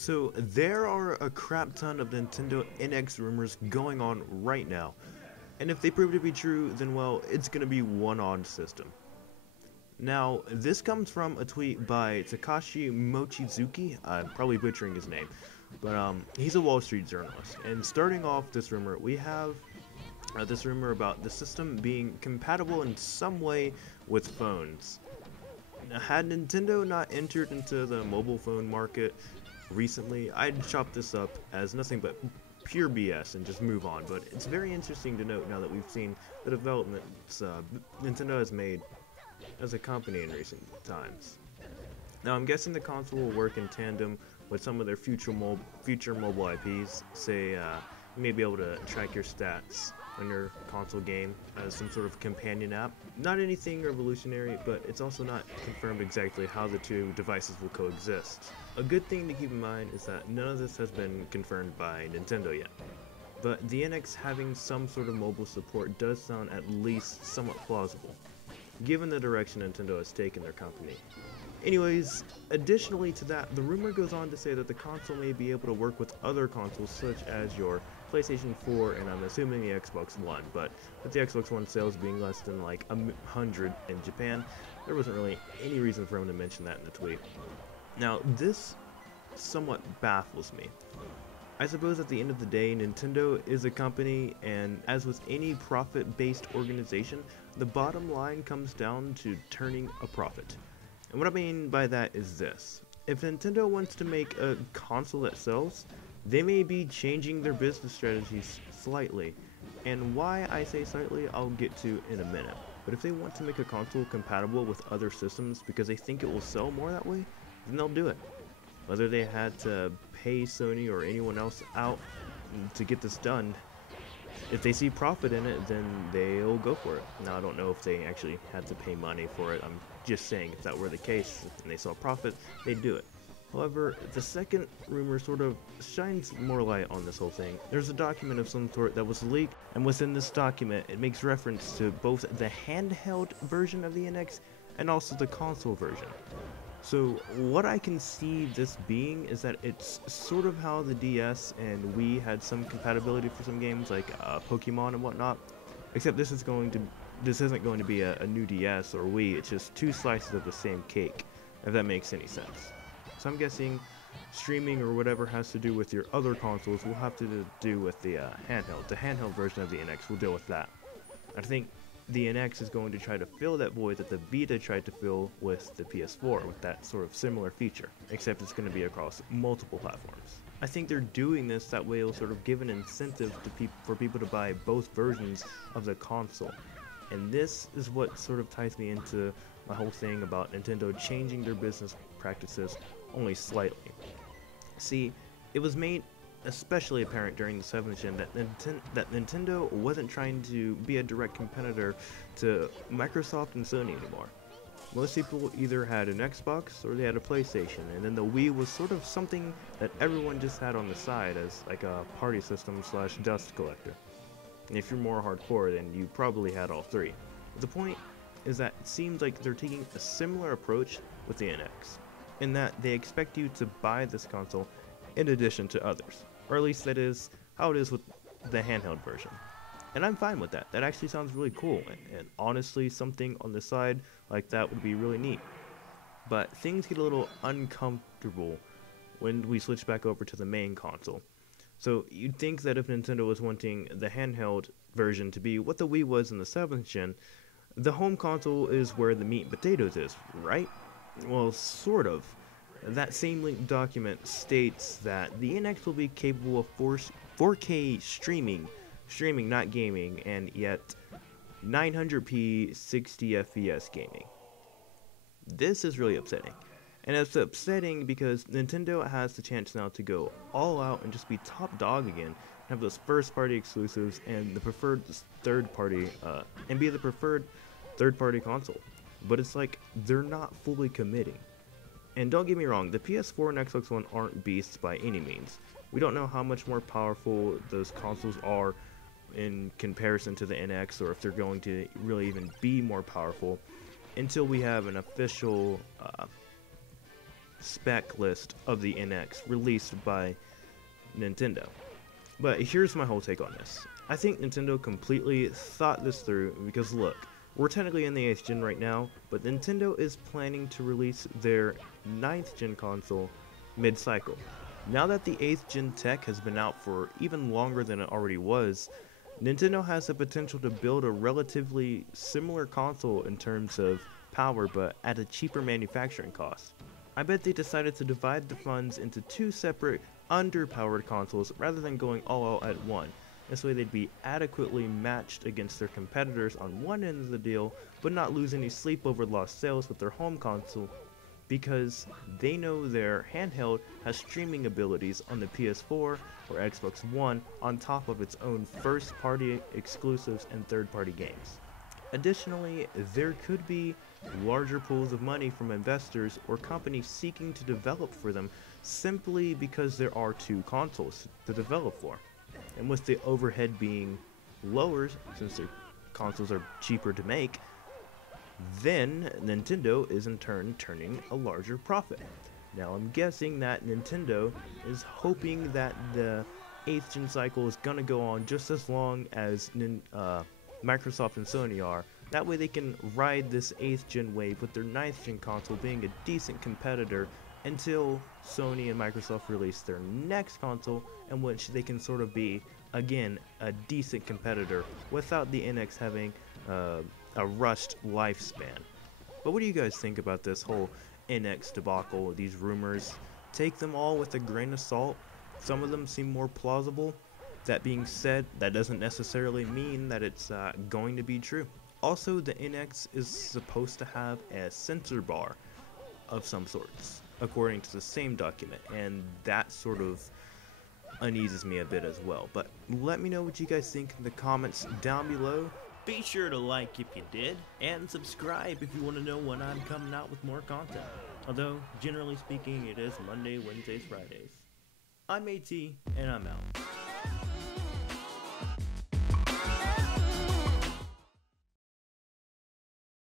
So there are a crap ton of Nintendo NX rumors going on right now, and if they prove to be true, then well, it's gonna be one odd system. Now, this comes from a tweet by Takashi Mochizuki, I'm probably butchering his name, but he's a Wall Street journalist, and starting off this rumor, we have this rumor about the system being compatible in some way with phones. Now, had Nintendo not entered into the mobile phone market recently, I'd chop this up as nothing but pure BS and just move on, but it's very interesting to note now that we've seen the developments Nintendo has made as a company in recent times. Now, I'm guessing the console will work in tandem with some of their future mobile IPs. Say, you may be able to track your stats on your console game as some sort of companion app. Not anything revolutionary, but it's also not confirmed exactly how the two devices will coexist. A good thing to keep in mind is that none of this has been confirmed by Nintendo yet. But the NX having some sort of mobile support does sound at least somewhat plausible, given the direction Nintendo has taken their company. Anyways, additionally to that, the rumor goes on to say that the console may be able to work with other consoles such as your PlayStation 4 and I'm assuming the Xbox One, but with the Xbox One sales being less than like 100 in Japan, there wasn't really any reason for him to mention that in the tweet. Now, this somewhat baffles me. I suppose at the end of the day, Nintendo is a company, and as with any profit-based organization, the bottom line comes down to turning a profit. And what I mean by that is this. If Nintendo wants to make a console that sells, they may be changing their business strategies slightly. And why I say slightly, I'll get to in a minute. But if they want to make a console compatible with other systems because they think it will sell more that way, then they'll do it. Whether they had to pay Sony or anyone else out to get this done, if they see profit in it, then they'll go for it. Now, I don't know if they actually had to pay money for it. I'm just saying if that were the case and they saw profit, they'd do it. However, the second rumor sort of shines more light on this whole thing. There's a document of some sort that was leaked, and within this document, it makes reference to both the handheld version of the NX and also the console version. So what I can see this being is that it's sort of how the DS and Wii had some compatibility for some games like Pokemon and whatnot, except this isn't going to be a new DS or Wii. It's just two slices of the same cake, if that makes any sense. So I'm guessing streaming or whatever has to do with your other consoles will have to do with the handheld. The handheld version of the NX will deal with that. I think the NX is going to try to fill that void that the Vita tried to fill with the PS4, with that sort of similar feature, except it's going to be across multiple platforms. I think they're doing this that way it'll sort of give an incentive to for people to buy both versions of the console. And this is what sort of ties me into my whole thing about Nintendo changing their business practices only slightly. See, it was made especially apparent during the 7th gen that Nintendo wasn't trying to be a direct competitor to Microsoft and Sony anymore. Most people either had an Xbox or they had a PlayStation, and then the Wii was sort of something that everyone just had on the side as like a party system slash dust collector. And if you're more hardcore, then you probably had all three. But the point is that it seems like they're taking a similar approach with the NX, in that they expect you to buy this console in addition to others. Or at least that is how it is with the handheld version. And I'm fine with that. That actually sounds really cool, and honestly something on the side like that would be really neat. But things get a little uncomfortable when we switch back over to the main console. So you'd think that if Nintendo was wanting the handheld version to be what the Wii was in the 7th gen, the home console is where the meat and potatoes is, right? Well, sort of. That same linked document states that the NX will be capable of 4K streaming not gaming, and yet 900p 60 FPS gaming. This is really upsetting. And it's upsetting because Nintendo has the chance now to go all out and just be top dog again, and have those first party exclusives and the preferred third party console. But it's like they're not fully committing. And don't get me wrong, the PS4 and Xbox One aren't beasts by any means. We don't know how much more powerful those consoles are in comparison to the NX, or if they're going to really even be more powerful until we have an official spec list of the NX released by Nintendo. But here's my whole take on this. I think Nintendo completely thought this through because look, we're technically in the 8th gen right now, but Nintendo is planning to release their 9th gen console mid-cycle. Now that the 8th gen tech has been out for even longer than it already was, Nintendo has the potential to build a relatively similar console in terms of power but at a cheaper manufacturing cost. I bet they decided to divide the funds into 2 separate underpowered consoles rather than going all out at one. This way they'd be adequately matched against their competitors on one end of the deal, but not lose any sleep over lost sales with their home console, because they know their handheld has streaming abilities on the PS4 or Xbox One on top of its own first-party exclusives and third-party games. Additionally, there could be larger pools of money from investors or companies seeking to develop for them simply because there are 2 consoles to develop for. And with the overhead being lower, since their consoles are cheaper to make, then Nintendo is in turn turning a larger profit. Now I'm guessing that Nintendo is hoping that the 8th gen cycle is gonna go on just as long as Microsoft and Sony are. That way they can ride this 8th gen wave with their 9th gen console being a decent competitor until Sony and Microsoft release their next console, in which they can sort of be, again, a decent competitor without the NX having a rushed lifespan. But what do you guys think about this whole NX debacle, these rumors? Take them all with a grain of salt. Some of them seem more plausible. That being said, that doesn't necessarily mean that it's going to be true. Also, the NX is supposed to have a sensor bar of some sorts, according to the same document, and that sort of uneases me a bit as well. But let me know what you guys think in the comments down below. Be sure to like if you did, and subscribe if you want to know when I'm coming out with more content. Although, generally speaking, it is Monday, Wednesdays, Fridays. I'm AT, and I'm out.